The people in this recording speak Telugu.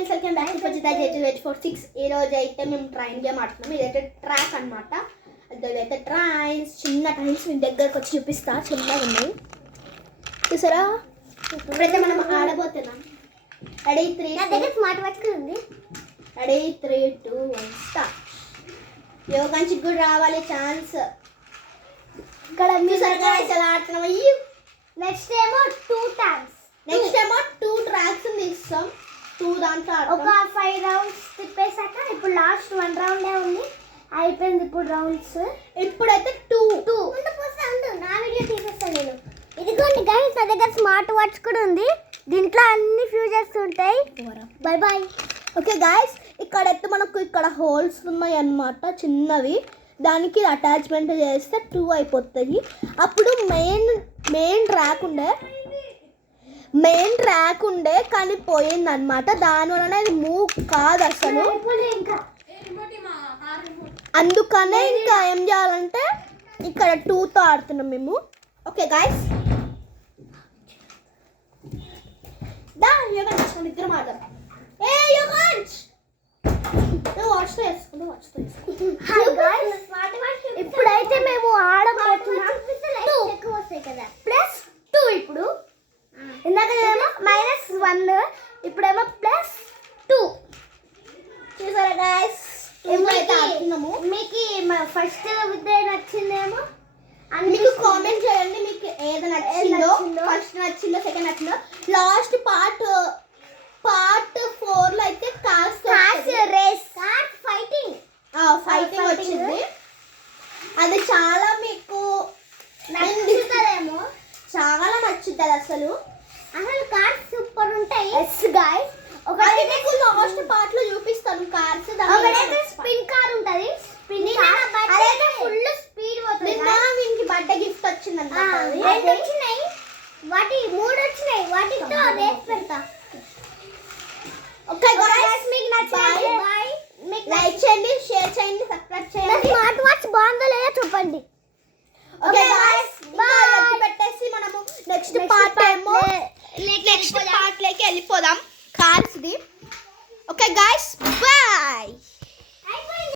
ఫ్రెండ్స్, వెల్కమ్ బ్యాక్ టు పజితా J2846. ఈ రోజు అయితే మేము ట్రైన్ గేమ్ ఆడుతున్నాం. ఇదైతే ట్రాక్ అనమాట. అదైతే ట్రైన్స్, చిన్న ట్రైన్స్ మీ దగ్గరకు వచ్చి చూపిస్తా. చిన్నగా ఉన్నాయి చూసారా. ఇప్పుడైతే మనం ఆడబోతున్నాం. రెడీ 3 స్మార్ట్ వాచ్ ఉంది. Ready 3 2 1 start. యోగాంచి కూడా రావాలి ఛాన్స్. ఇక్కడ చూసారా ఎలా ఆడుతున్నాం. అయ్యి నెక్స్ట్ ఏమో 2 టైమ్స్. నెక్స్ట్ ఏమో 2 ట్రాక్స్ తీస్తాం. 2 దాంట్లో ఒక 5 రౌండ్స్ తిప్పేసాక ఇప్పుడు లాస్ట్ 1 రౌండే ఉంది. అయిపోయింది ఇప్పుడు రౌండ్స్. ఇప్పుడైతే 2 నా వీడియో తీసేస్తాను నేను. ఇదిగోండి గైస్, నా దగ్గర స్మార్ట్ వాచ్ కూడా ఉంది. దీంట్లో అన్ని ఫ్యూచర్స్ ఉంటాయి. Bye bye. ఓకే గాయస్, ఇక్కడైతే మనకు ఇక్కడ హోల్స్ ఉన్నాయి అన్నమాట, చిన్నవి. దానికి అటాచ్మెంట్ చేస్తే 2 అయిపోతాయి. అప్పుడు మెయిన్ ట్రాక్ ఉండే కానీ పోయిందన్నమాట. దానివలన ఇది మూవ్ కాదు అసలు. అందుకనే ఇంకా ఏం చేయాలంటే ఇక్కడ 2తో ఆడుతున్నాం మేము. ఓకే గాయస్, దా యోగాంచ్ మన ఇద్దరం ఆడదాం. ఏ యోగాంచ్, వాచ్తో వేసుకుంటా. ఇప్పుడైతే మేము ఆడబోతున్నాం. +2 ఇప్పుడు. ఇందాక -1, ఇప్పుడేమో +2. చూసారా గాయస్, మీకు ఫస్ట్ విద్య నచ్చిందేమో మీకు కామెంట్ చేయండి. మీకు ఏది నచ్చిందో, ఫస్ట్ నచ్చిందో, సెకండ్ నచ్చిందో. లాస్ట్ పార్ట్ 4 లో అయితే కార్స్ రేస్, కార్స్ ఫైటింగ్ వచ్చింది. అది చాలా మీకు నచ్చుతుందేమో, చాలా నచ్చుతుంది అసలు. కార్స్ సూపర్ ఉంటాయి. ఎస్ గైస్, ఒకటి మీకు లాస్ట్ పార్ట్ లో చూపిస్తాను కార్స్. ఒకటైతే స్పిన్ కార్ ఉంటది. స్పిన్ కార్ అదైతే ఫుల్ స్పీడ్ పోతుంది. వీనికి బర్త్డే గిఫ్ట్ వచ్చిందంట. వచ్చినాయి, వాటి 3 వచ్చినాయి. వాటితో రేస్ పెడతా. ఓకే గైస్, మీకు నచ్చితే లైక్ చేయండి, షేర్ చేయండి, సబ్స్క్రైబ్ చేయండి. స్మార్ట్ వాచ్ బాగుందో లేదో చెప్పండి. ఓకే గైస్, పెట్టేసి మనము నెక్స్ట్ పార్ట్ లోకి వెళ్ళిపోదాం కార్స్ ది. Okay guys.